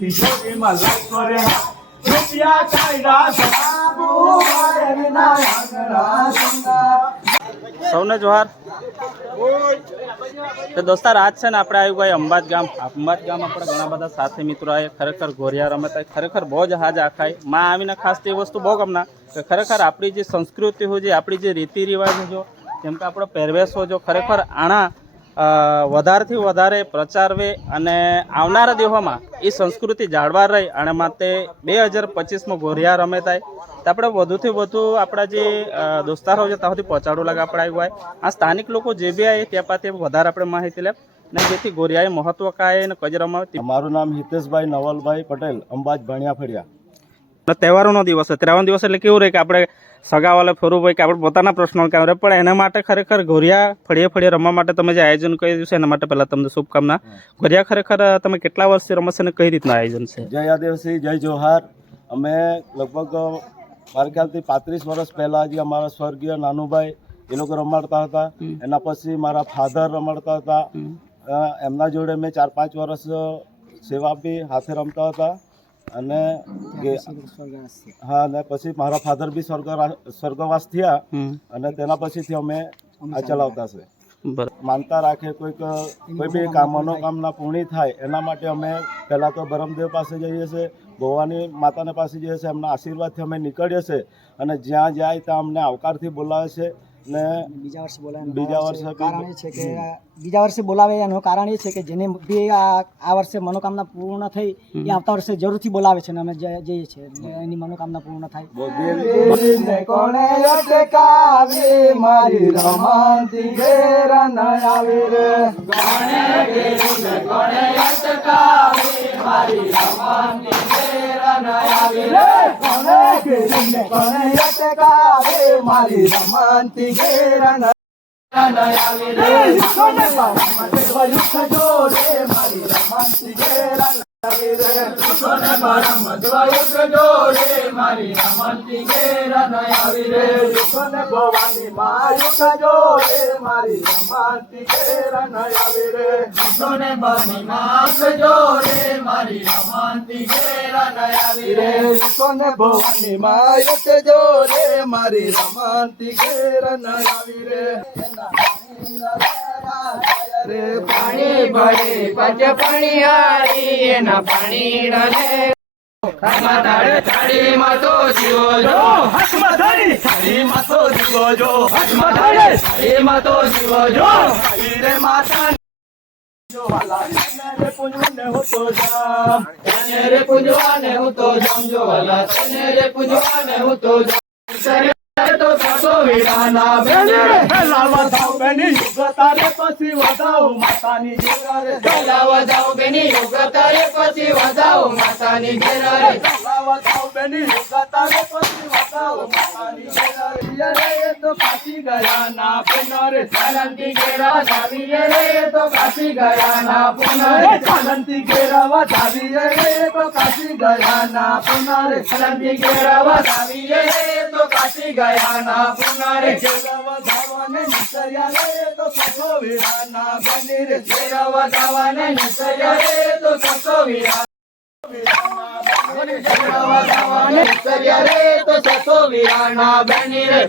કિશોરીમાં લઈ કરે રૂપિયા કાયદા સવાબુ વાયરના સંગા. સૌને જોહાર. તો દોસ્તાર આજ છે ને આપણે આવ્યું ભાઈ અંબાજ ગામ. અંબાજ ગામ આપણે ઘણા બધા સાથી મિત્રો આવે ખરેખર ઘોરિયા રમત ખરેખર બહુ જ હાજ આખાય. માં આવીને ખાસ તે વસ્તુ બહુ ગમના. કે ખરેખર આપણી જે સંસ્કૃતિ હોય જે આપણી જે રીતિ રિવાજ જો જેમ કે આપણો પહેરવેશ હોય ખરેખર આણા વધારેથી વધારે પ્રચારવે અને આવનારા દિવસોમાં એ સંસ્કૃતિ જાળવા રહી અને માટે બે હજાર પચીસમાં ગોરિયા રમે થાય. તો આપણે વધુથી વધુ આપણા જે દોસ્તારો છે ત્યાંથી પહોંચાડવું લાગે આપણે આવ્યું હોય આ સ્થાનિક લોકો જે બી આવે ત્યાં પાસે વધારે આપણે માહિતી લે. ને જેથી ગોરિયાએ મહત્વ કાય અને કજરામાં મારું નામ હિતેશભાઈ નવલભાઈ પટેલ, અંબાજ ભણ્યા ફળિયા. તહેવારોનો દિવસ છે. ત્રેવન દિવસ એટલે કેવું રહે કે આપણે સગાવાલે ફરવું હોય કે આપણે પોતાના પ્રશ્નો કામ પણ એના માટે ખરેખર ઘોરિયા ફળીએ ફળીએ રમવા માટે તમે જે આયોજન કર્યું છે એના માટે પહેલાં તમને શુભકામના. ઘોરિયા ખરેખર તમે કેટલા વર્ષથી રમશે અને કઈ રીતના આયોજન છે? જય આદિવાસી જય જોહાર. અમે લગભગ મારા ખ્યાલથી પાંત્રીસ વર્ષ પહેલાં જે અમારા સ્વર્ગીય નાનુભાઈ એ લોકો રમાડતા હતા. એના પછી મારા ફાધર રમાડતા હતા. એમના જોડે મેં ચાર પાંચ વર્ષ સેવા આપી હાથે રમતા હતા. અને હા અને પછી મારા ફાધર બી સ્વર્ગ સ્વર્ગવાસ થયા અને તેના પછીથી અમે આ ચલાવતા છે. માનતા રાખે કોઈક કોઈ બી કામ મનોકામના પૂર્ણી થાય એના માટે અમે પહેલાં તો બ્રહ્મદેવ પાસે જઈએ છીએ ગોવાની માતાને પાસે જઈએ છીએ એમના આશીર્વાદથી અમે નીકળીએ છીએ અને જ્યાં જાય ત્યાં અમને આવકારથી બોલાવે છે. ને બીજા વર્ષે બોલાવે બીજા વર્ષે કારણ એ છે કે બીજા વર્ષે બોલાવે એનું કારણ એ છે કે જેને બી આ આ વર્ષે મનોકામના પૂર્ણ થઈ એ આવતા વર્ષે જરૂરથી બોલાવે છે અને અમે જઈએ છીએ એની મનોકામના પૂર્ણ થાય. કોણે અટકાવે મારી રમાનથી ઘેર ન આવે રે. કોણે કોણે અટકાવે મારી રમાનથી ઘેર ન આવે રે કોને બાપ બારમ યુદ્ધ જોડે મારી રમાનથી ઘેર આવી રે કોને ભવાની માં યુદ્ધ જોડે મારી રમાનથી ઘેર આવી રે કોને ભવાની માં જોડે મારી રમાનથી ઘેર આવી રે કોને ભવાની માં જોડે મારી રમાનથી ઘેર આવી રે. પાણી ભરે પાણી હારી એના પાણી રલે હાથમાં તાળે થાળીમાં તો જીવો જો હાથમાં થાળી થાળીમાં તો જીવો જો હાથમાં તાળે થાળીમાં તો જીવો જો રે માતા પૂજવાને હું તો જામ, જો વાલા, તને રે પૂજવાને હું તો જામ. તો કાસો વીરાના બેને લાવા થાવ બેની યુગ પછી વધાવ માતાની જેરા બેની યુગ પછી વધાવ માતાની જેરા રે લાવા તારે પછી વધાવ માતાની તો કાશી ગયા ના પુનરે ચાલંતી ઘેરા જાવી તો કાશી ગયા ના પુનરે ચાલંતી ઘેરા વધાવી રે તો કાશી ગયા ના પુનરે ચાલંતી ઘેરા વધાવી રે કાશી ગયા ના પુનારે ઘેરા વધાવાને નિસર્યા રે તો સસો વિરાના બની રે ઘેરા વધાવાને નિસર્યા રે તો સસો વિરા નિસર્યા રે એ તો સસો વિરાના બની રે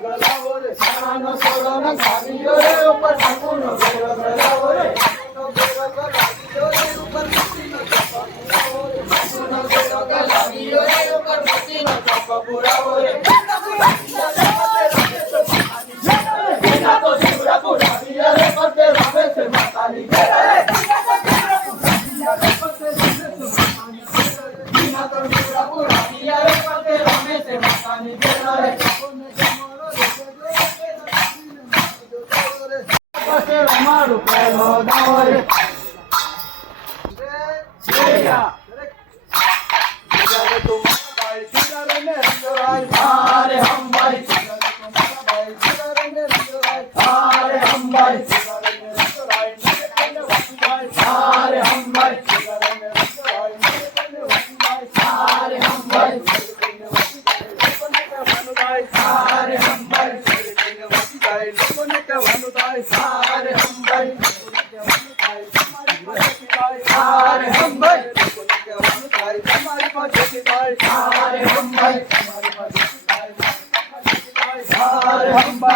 colabores, solo.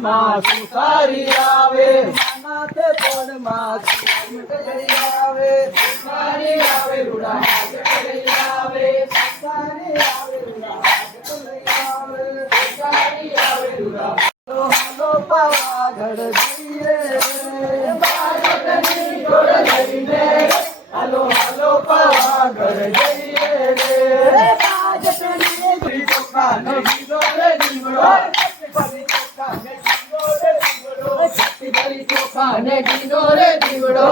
માં સુખારી આવે માથે પણ માં સુખારી આવે સુખારી આવે રૂડા આવે સુખારી આવે રૂડા આવે સુખારી આવે રૂડા હાલો પાવાગઢ જઈએ ભારતની જોડ લઈને હાલો હાલો પાવાગઢ જઈએ રે ભાજપની ત્રિપકા નવી દોરે દીવડો Let's go. ભરી ચોખા રે દીવડો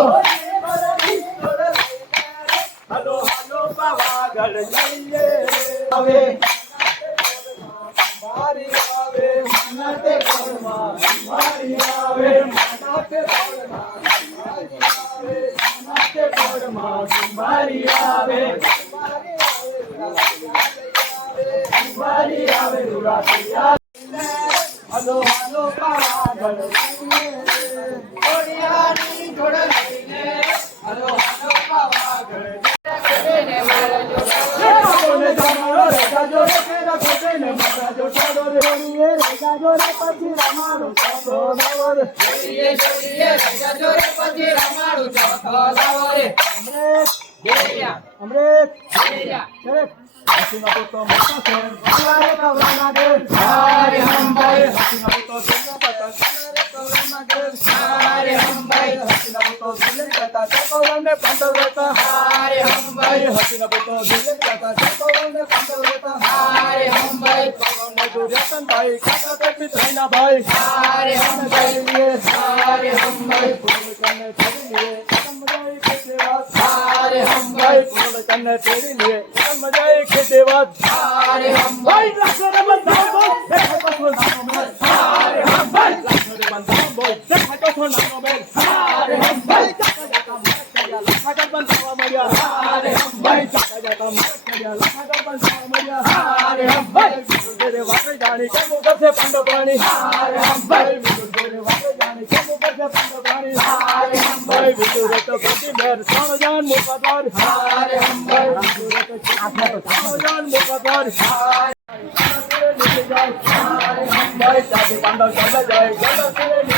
હલો હલો પાવાગઢ જઈએ. આવે. મારી આવે મનતે પરમા મારી આવે. મનતે પરમા મારી આવે. મનતે ઘરમાં મારી આવે. મારી આવે રૂડા હલો હલો પાવાગઢ ઓડિયાની સાધુ રતનભાઈ કાકા મિત્રના ભાઈ. સારે હમ ભાઈ સારે હમ ભાઈ ફૂલ કને ફેરી સમજાય કે સેવા સારે હમ ભાઈ ફૂલ કને ફેરી લે સમજાય કે સેવા સારે હમ ભાઈ લખર બંધાવ બોલ. દેખાતો નાનો મેલ સારે હમ ભાઈ લખર બંધાવ બોલ. દેખાતો નાનો મેલ સારે હમ ભાઈ કાકા કાકા મારા લખાગર બંધાવા મળ્યા. સારે હમ ભાઈ કાકા કાકા મારા લખાગર બંધાવા મળ્યા. સારે હમ ભાઈ पाणी जम्मू करते पंड पाणी हरे अंबल विदुर गोरे वाले जाने जम्मू करते पंड पाणी हरे अंबल विदुर तो पति मेर सोन जान मुकदर हरे अंबल विदुर तो आत्मा तो सोन जान मुकदर हरे अंबल जाते पंड चले जाए जल्द से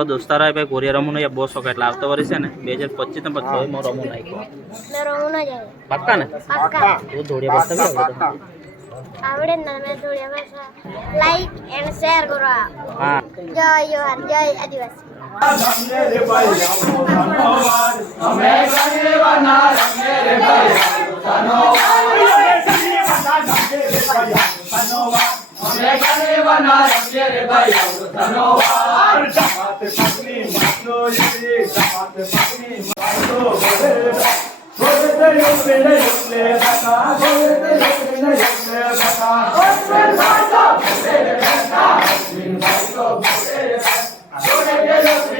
આપણો દોસ્તારો એ ભાઈ ગોરિયા રમવું નહીં બહુ શોખ એટલે આવતો વર્ષે છે ને બે હજાર પચીસ ને પછી નાખ્યો મેં રમવું ના જાય પાક્કા ને? તું ધોળિયા પાસે આવડે ને મેં થોડી ભાષા લાઈક એન્ડ શેર કરો હા. જય જોહાર જય આદિવાસી. રે ભાઈ આવો ધન્યવાદ અમે ગરીબના રંગે રે ભાઈ અમે ગરીબના રંગે રે ભાઈ આવો ધનોવાર જમાત પત્ની માટલો ઈડી જમાત પત્ની માટલો ભરે ભરે તે યોગલે ને યોગલે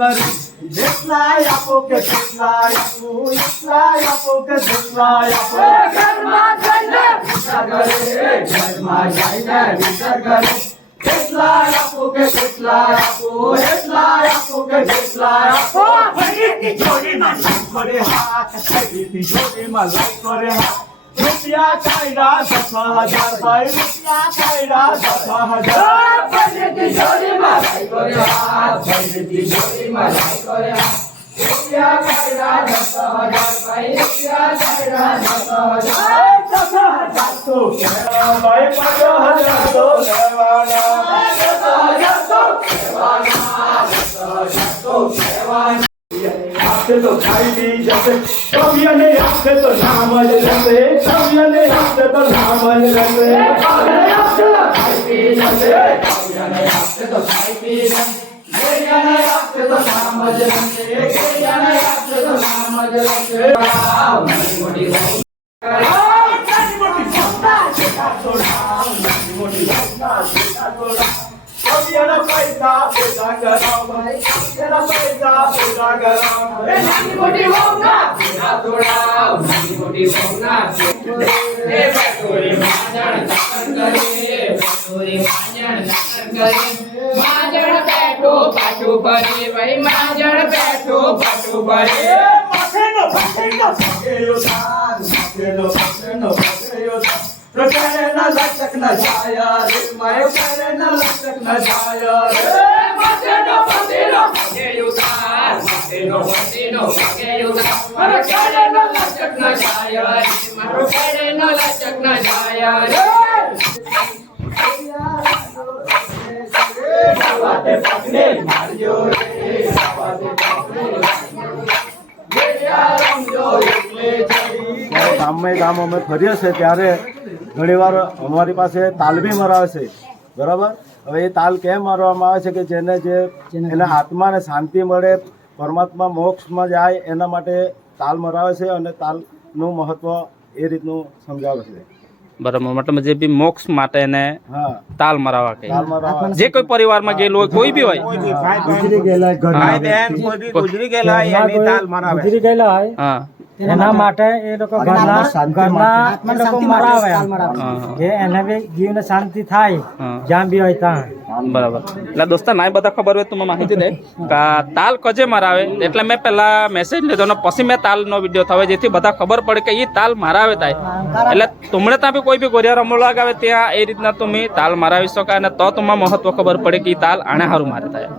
વિચાર કરી જેટલાય આપો કે જેટલાય આપો એટલાય આપો કે જેટલાય આપો ઘરમાં જઈને વિચાર કરે ઘરમાં જઈને વિચાર કરે કેટલાય આપો કે કેટલાય આપો એટલાય આપો કે કેટલાય આપો ફરીથી જોડીમાં લાઈક કરે હાથ ફરીથી જોડીમાં લાઈક કરે હાથ રૂપિયા કાયડા દસ હજાર ભાઈ રૂપિયા કાયડા દસ હજાર ફરીથી જોડીમાં લાઈ કરે હાથ ફરીથી જોડીમાં લાઈ કરે હાથ રૂપિયા કાયદા દસ હજાર ભાઈ રૂપિયા કાયદા દસ હજાર દસ હજાર તો કહેવાના ભાઈ પાંચ હજાર તો લેવાના દસ હજાર તો કહેવાના દસ હજાર તો કહેવાના આપશે તો ખાઈ પી જશે કવિયને આપશે તો નામ જ રહેશે કવિયને આપશે તો નામ જ રહેશે કાવ્યને આપશે તો ખાઈ પી જશે કાવ્યને આપશે તો ખાઈ પી જશે ગેરિયાને આપશે તો નામ જ રહેશે ગેરિયાને આપશે તો નામ જ રહેશે આવ, કવિયના પૈસા ભેગા કરાવ કવિયના પૈસા ભેગા કરાવ એ નાની મોટી વહુના ભેગા તોડાવ, નાની મોટી ભેગા એ બટોરી માજણ નકર કરે, બટોરી માજણ નકર કરે. માજણ બેઠો પાછો ફરે, ભાઈ માજણ બેઠો પાછો પાસેનો લચક ન જાય રે માય न લચક ન જાય રે એ માથેનો પતિનો પગે ઉતાર, માથેનો પતિનો પગે ઉતાર. મારો કાળેનો લચક ન જાય રે, મારો કાળેનો લચક लटक न जाया रे सवाते पकने રે વાતે પગને જ્યારે ગામમાં ગામ અમે ફર્યા છે ત્યારે ઘણીવાર અમારી પાસે તાલ બી મરાવે છે. બરાબર? હવે એ તાલ કેમ મારવામાં આવે છે કે જેને જે એના આત્માને શાંતિ મળે પરમાત્મા મોક્ષમાં જાય એના માટે તાલ મરાવે છે અને તાલનું મહત્વ એ રીતનું સમજાવે છે. બરાબર મતલબ જે બી મોક્ષ માટે એને તાલ મરાવા કે જે કોઈ પરિવારમાં ગયેલું હોય કોઈ બી હોય. ગુજરી ગયેલા ગુજરી ગયેલા હોય હા. એના માટે એ લોકો ઘરના ઘરના એ લોકો મરાવે. જે એને બી જીવને શાંતિ થાય જ્યાં બી હોય ત્યાં. બરાબર. એટલે દોસ્તો નાય બધા ખબર હોય તો મને માહિતી દે. કે તાલ કજે મરાવે? એટલે મેં પહેલા મેસેજ લીધો ને પછી મેં તાલનો વીડિયો થયો. જેથી બધા ખબર પડે કે એ તાલ મરાવે થાય. એટલે તુમણે ત્યાં બી કોઈ બી ગોરિયા રમો લગાવે ત્યાં એ રીતના તમે તાલ મરાવી શકો અને તો તમને મહત્વ ખબર પડે કે એ તાલ આણે સારું મારે થાય.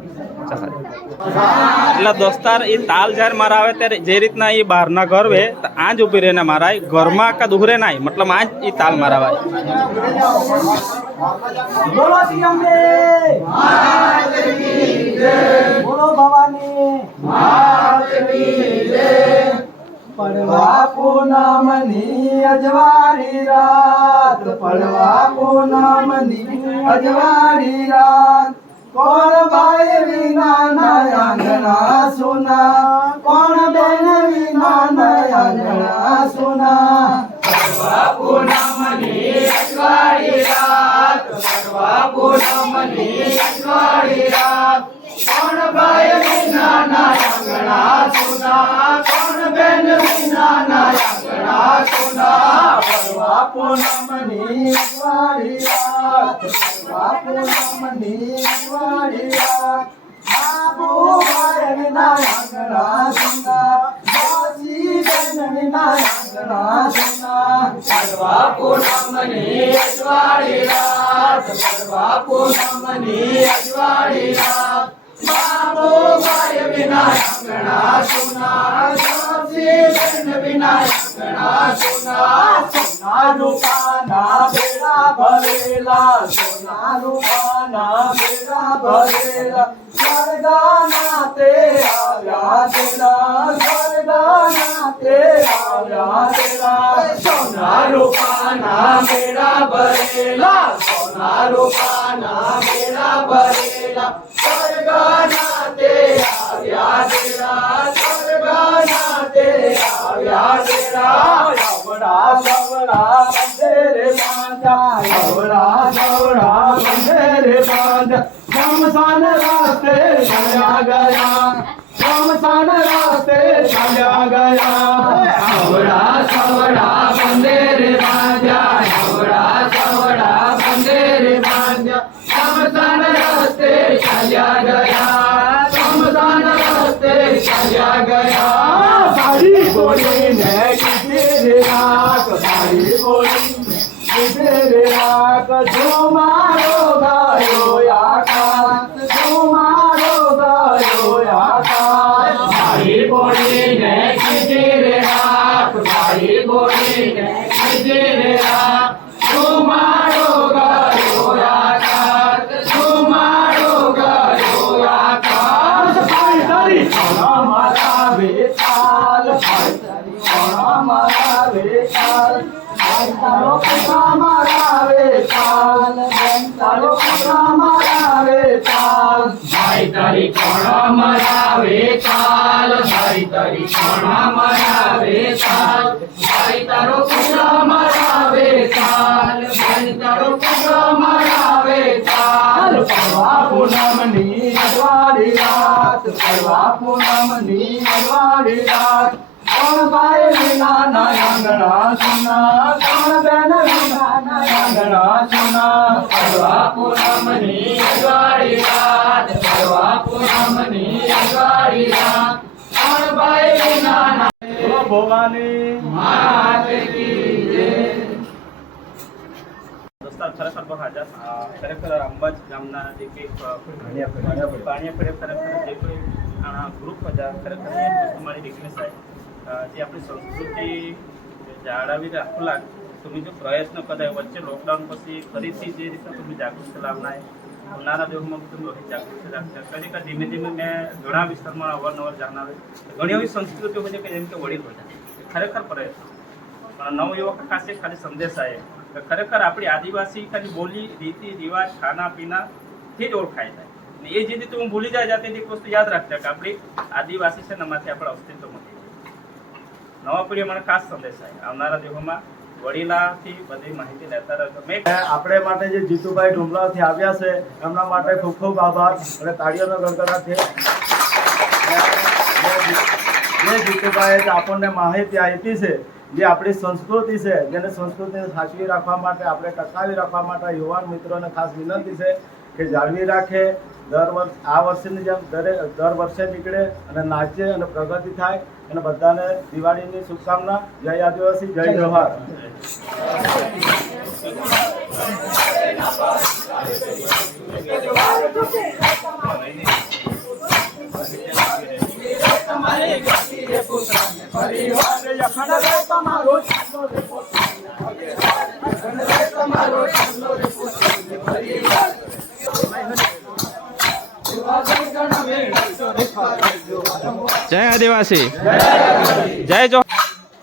એટલે દોસ્તાર એ તાલ જ્યારે મારા આવે ત્યારે જે રીતના એ બહારના ઘર વે તો આ જ ઊભી રહીને મારાય, ઘરમાં કા દુહરે નાય, મતલબ આ એ તાલ મારાવાય. પડવા પૂનમની અજવાળી રાત, પડવા પૂનમની અજવાળી રાત. કોણ ભાઈ વિના ના આંગણા સુના? કોણ બેન વિના ના આંગણા સુના? બાપુ નામની અજવાળી રાત ભગવા પૂનમની અજવાળી રાત. બાબુ ભાઈ વિના આંગણા સુના? કોણ બેન વિના આંગણા સુના? બાપુ નામની અજવાળી રાત પૂનમની અજવાળી રાત બાબો ભાઈ વિના આંગણા સુના દાસી બેન વિના આંગણા સુના સોના રૂપાના બેડા ભરેલા સોના રૂપાના બેડા ભરેલા સ્વર્ગના તે આવ્યા તેરા, સ્વર્ગના તે આવ્યા તેરા સોના રૂપાના મેળા ભરેલા સોના રૂપાના મેળા ભરેલા સ્વર્ગના તે આવ્યા તેરા સ્વર્ગના તે આવ્યા તેરા સવડા સવડા બંધેરે સમસાન રસ્તે ચાલ્યા ગયા સમસાન રસ્તે ચાલ્યા ગયા સારી બોલીને કીધે રાખ સારી બોલીને કીધે રાખ જો મારો ગાયો આકાશ જો મારો ગાયો આકાશ ભાઈ બોલીને મારા ભાઈ તારો પિતા મારા બેન તારો પિતા મારા વેચાલ ભાઈ તારી કોણ મરાવે ચાલ ભાઈ તારી કોણ મરાવે ચાલ ભાઈ તારો પૂનમની અજવાળી રાત પરવા પૂનમની અજવાળી રાત કોણ ભાઈ વિના ના આંગણા સુના કોણ બેન વિના ના આંગણા સુના પરવા પૂનમની અજવાળી રાત પરવા પૂનમની અજવાળી રાત કોણ ભાઈ વિના ના ઓ ભવાની માત કી જય દોસ્તાર ખરેખર બહુ ગામના જે કંઈક અ, પાણીયા ખરેખર જે કોઈ ગ્રુપ હતા ખરેખર મારી આવી અ, જે આપણી સંસ્કૃતિ જાળવી રાખવા તમે જો પ્રયત્ન કરાય વચ્ચે લોકડાઉન પછી ફરીથી જે રીતે તમે જાગૃતિ લાવનાર, આવનારા દિવસમાં તમે વધુ જાગૃતિ રાખશે કે ધીમે ધીમે મેં ઘણા વિસ્તારમાં અવારનવાર જાણનાર ઘણી એવી સંસ્કૃતિઓ છે કે જેમ કે વડીલ છે. ખરેખર પ્રયત્ન. પણ નવયુવક યુવક ખાસે ખાલી સંદેશ આવે કે ખરેખર આપણી આદિવાસી ખાલી બોલી, રીતિ, રિવાજ, ખાના પીના જ ઓળખાય જાય એ જે રીતે હું ભૂલી જાય જાતે એક વસ્તુ યાદ રાખતા કે આપણી આદિવાસી છે ને આપણે અસ્તિત્વ નવા પેઢી મને ખાસ સંદેશ આવે આવનારા દિવસોમાં વડીલાથી બધી માહિતી લેતા રહેજો. મેં આપણે માટે જે જીતુભાઈ ડુમરાથી આવ્યા છે, એમના માટે ખૂબ ખૂબ આભાર અને તાળીઓનો ગણગણાટ છે. જે જીતુભાઈએ આપણને માહિતી આપી છે, જે આપણી સંસ્કૃતિ છે, જેને સંસ્કૃતિને સાચવી રાખવા માટે, આપણે ટકાવી રાખવા માટે યુવાન મિત્રોને ખાસ વિનંતી છે કે જાળવી રાખે દર વર્ષ આ વર્ષની જેમ દરેક દર વર્ષે નીકળે અને નાચે અને પ્રગતિ થાય. અને બધાને દિવાળીની શુભકામના. જય આદિવાસી જય જવાહર. જય આદિવાસી. જય જો